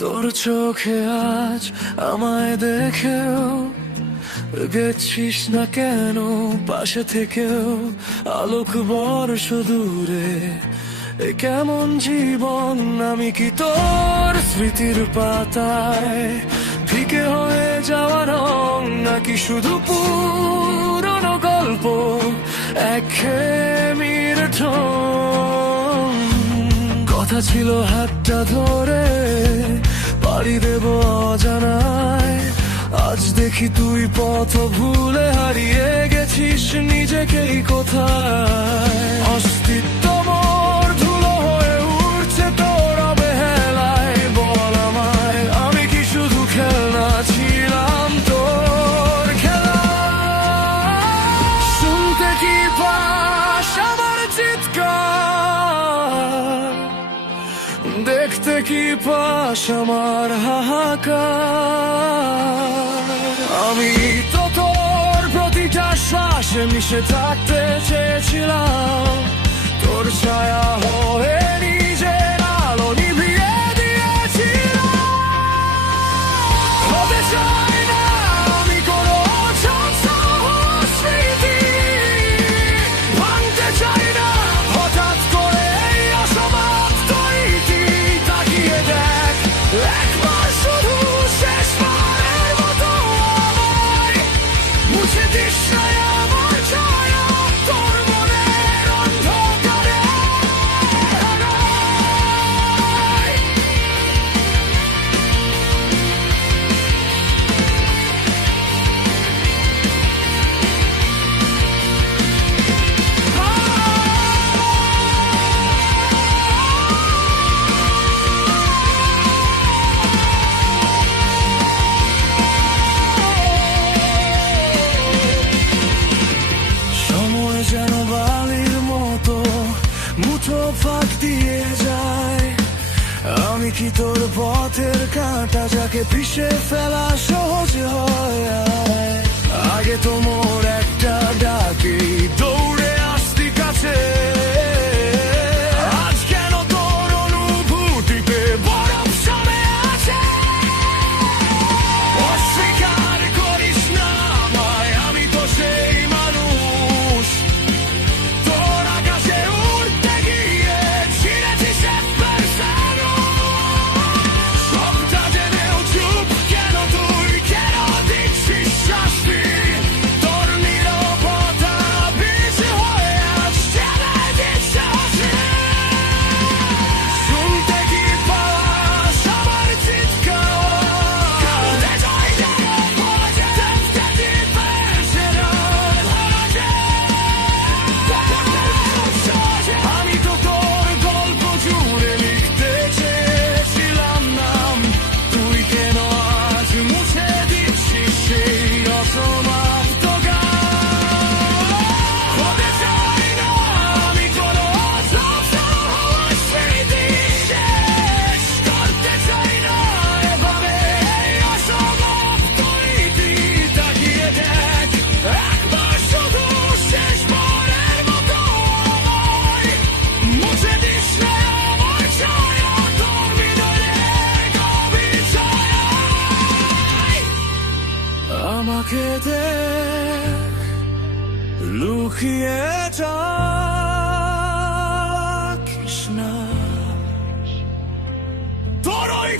তোর চোখে আজ আমায় দেখেও গেছিস না কেন পাশে থেকেও আলোক বর্ষ দূরে। এ কেমন জীবন, আমি কি তোর স্মৃতির পাতায় ফিকে হয়ে যাওয়া রং, নাকি শুধু পুরনো গল্প একঘেয়েমির ঢং। কথা ছিল হাতটা ধরে পাড়ি দেব অজানায়, আজ দেখি তুই পথ ভুলে হারিয়ে গেছিস নিজেকেই কোথায়। অস্তিত্ব মোর ধুলো হয়ে উঠছে তোর অবহেলায়, বল আমায় আমি কি শুধু খেলনা ছিলাম তোর খেলা? শুনতে কি পাস আমার চিৎকার, দেখতে কি পাস আমার হাহাকার? আমি তো তোর প্রতিটা শ্বাসে মিশে থাকতে চেয়েছিলাম, তোর ছায়া হয়ে নিজের আলো নিভিয়ে দিয়েছিলাম। হতে চাই না আমি কোনো স্মৃতি, ভাঙতে চাই না হঠাৎ করে এই অসমাপ্ত ইতি। তাকিয়ে দেখ একবার শুধু, শেষবারের মতো আমায় মুছে দিস না আমার ছায়া তোর মনের অন্ধকারে। সময় যেন বালির মতো মুঠো ফাঁক দিয়ে যায়, আমি কি তোর পথের কাঁটা যাকে পিষে ফেলা সহজ হয়? আগে তো মোর একটা ডাকে দৌড়ে আসতি কাছে, আজ কেন তোর অনুভূতিতে বরফ জমে আছে? অস্বীকার করিস না আমায়, আমি তো সেই মানুষ তোর আকাশে উড়তে গিয়ে ছিঁড়েছি শেষবার সারো। সবটা জেনেও চুপ কেন তুই, কেন দিচ্ছিস শাস্তি? তোর নীরবতা বিষ হয়ে আজ টেনে দিচ্ছে হাসি। শুনতে কি পাস আমার চিৎকার, কাঁদতে চাই না দেখতে কি পেয়েছে না। আমি তো তোর গল্প জুড়ে লিখতে চেয়েছিলাম নাম, তুই কেন আজ মুছে দিচ্ছিস সেই অসমাপ্ত গান? হতে চাই না আমি কোনো স্মৃতি, শেষ করতে চাই না এভাবে এই অসমাপ্ত ইতি। তাকিয়ে দেখ একবার শুধু, শেষবারের মতো আমায় মুছে দিস না আমার ছায়া তোর হৃদয়ের গভীর ছায়ায়। আমাকে দেখ লুকিয়ে থাকিস না তোর ওই